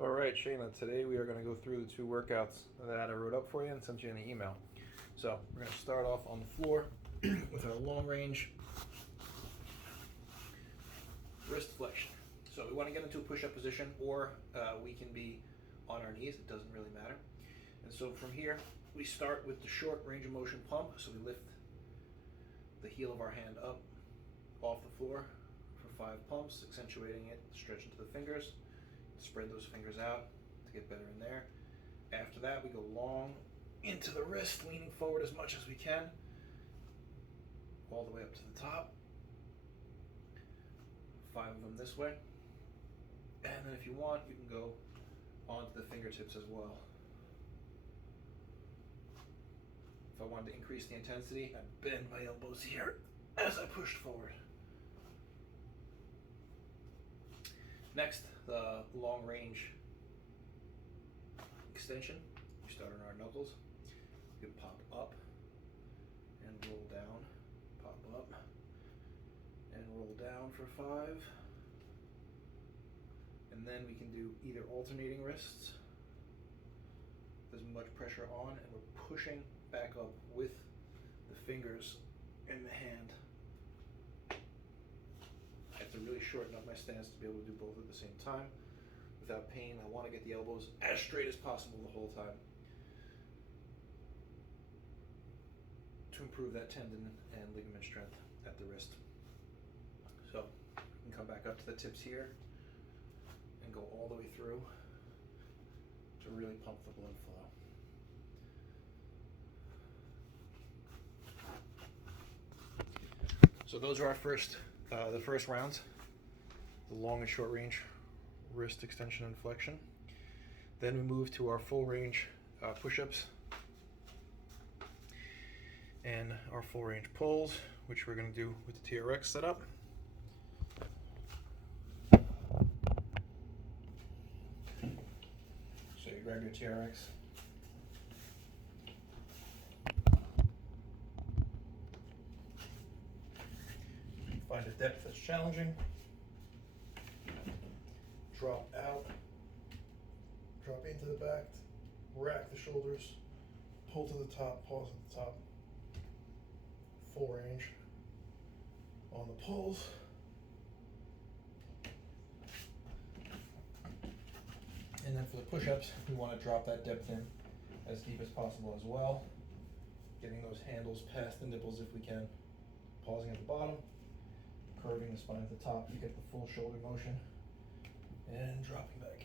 All right, Shayna, today we are going to go through the two workouts that I wrote up for you and sent you in the email. So we're going to start off on the floor with our long range wrist flexion. So we want to get into a push-up position, or we can be on our knees. It doesn't really matter. And so from here, we start with the short range of motion pump. So we lift the heel of our hand up off the floor for 5 pumps, accentuating it, stretch into the fingers. Spread those fingers out to get better in there. After that, we go long into the wrist, leaning forward as much as we can, all the way up to the top. 5 of them this way. And then if you want, you can go onto the fingertips as well. If I wanted to increase the intensity, I bend my elbows here as I push forward. Next, the long range extension. We start on our knuckles. You can pop up and roll down, pop up and roll down for 5. And then we can do either alternating wrists. There's much pressure on, and we're pushing back up with the fingers in the hand. I have to really shorten up my stance to be able to do both at the same time without pain. I want to get the elbows as straight as possible the whole time to improve that tendon and ligament strength at the wrist. So you can come back up to the tips here and go all the way through to really pump the blood flow. So those are our the first rounds, the long and short range wrist extension and flexion. Then we move to our full range push-ups and our full range pulls, which we're going to do with the TRX setup. So you grab your TRX. Find a depth that's challenging. Drop out. Drop into the back. Rack the shoulders. Pull to the top. Pause at the top. Full range on the pulls. And then for the push-ups, we want to drop that depth in as deep as possible as well. Getting those handles past the nipples if we can. Pausing at the bottom. Curving the spine at the top to get the full shoulder motion, and dropping back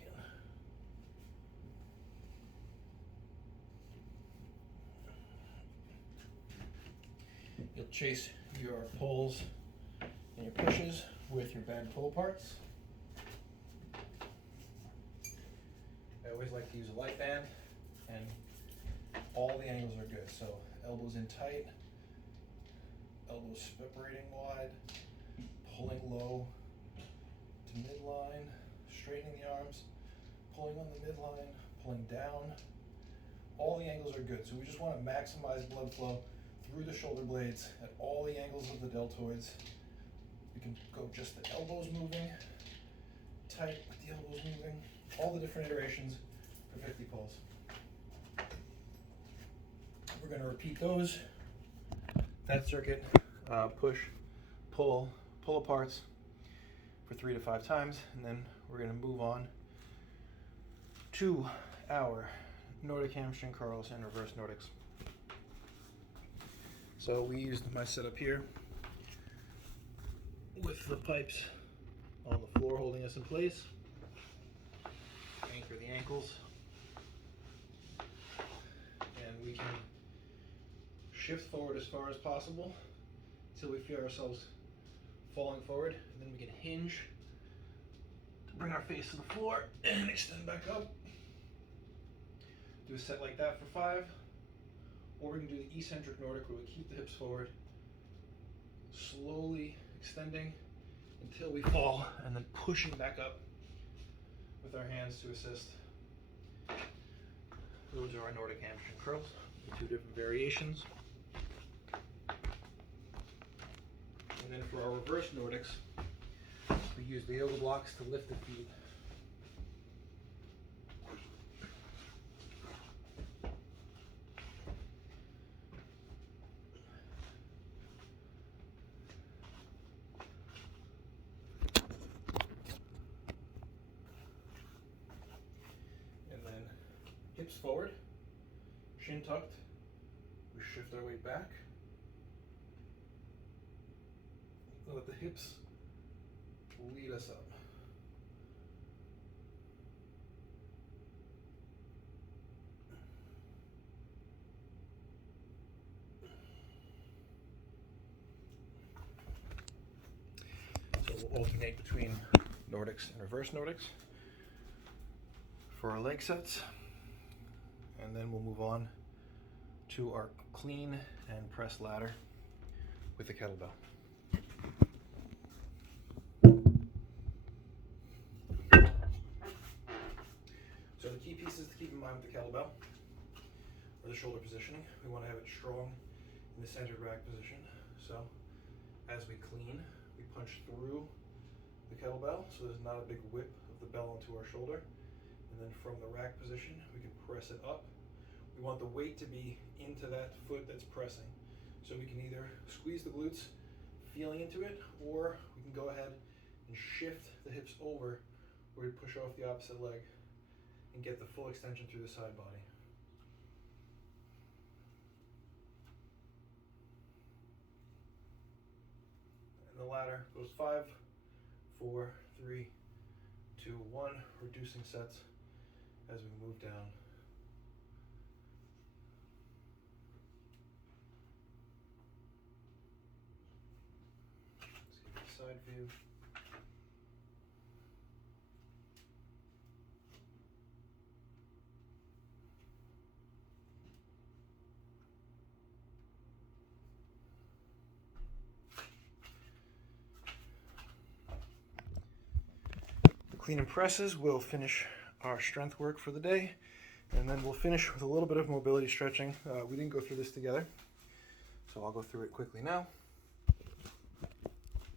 in. You'll chase your pulls and your pushes with your band pull parts. I always like to use a light band, and all the angles are good. So elbows in tight, elbows separating wide, pulling low to midline, straightening the arms, pulling on the midline, pulling down. All the angles are good. So we just want to maximize blood flow through the shoulder blades at all the angles of the deltoids. We can go just the elbows moving, tight with the elbows moving, all the different iterations for 50 pulls. We're going to repeat those, that circuit, push, pull aparts for 3 to 5 times, and then we're going to move on to our Nordic hamstring curls and reverse Nordics. So we used my setup here with the pipes on the floor holding us in place. Anchor the ankles, and we can shift forward as far as possible until we feel ourselves falling forward, and then we can hinge to bring our face to the floor and extend back up. Do a set like that for 5, or we can do the eccentric Nordic where we keep the hips forward, slowly extending until we fall, and then pushing back up with our hands to assist. Those are our Nordic hamstring curls, the 2 different variations. And then for our reverse Nordics, we use the yoga blocks to lift the feet hips forward, shin tucked. We shift our weight back. Let the hips lead us up. So we'll alternate between Nordics and reverse Nordics for our leg sets, and then we'll move on to our clean and press ladder with the kettlebell. So the key pieces to keep in mind with the kettlebell are the shoulder positioning. We want to have it strong in the centered rack position. So as we clean, we punch through the kettlebell so there's not a big whip of the bell onto our shoulder. And then from the rack position, we can press it up. We want the weight to be into that foot that's pressing. So we can either squeeze the glutes, feeling into it, or we can go ahead and shift the hips over where we push off the opposite leg and get the full extension through the side body. And the ladder goes 5, 4, 3, 2, 1, reducing sets as we move down. Let's get the side view. Clean and presses will finish our strength work for the day, and then we'll finish with a little bit of mobility stretching. We didn't go through this together, so I'll go through it quickly now.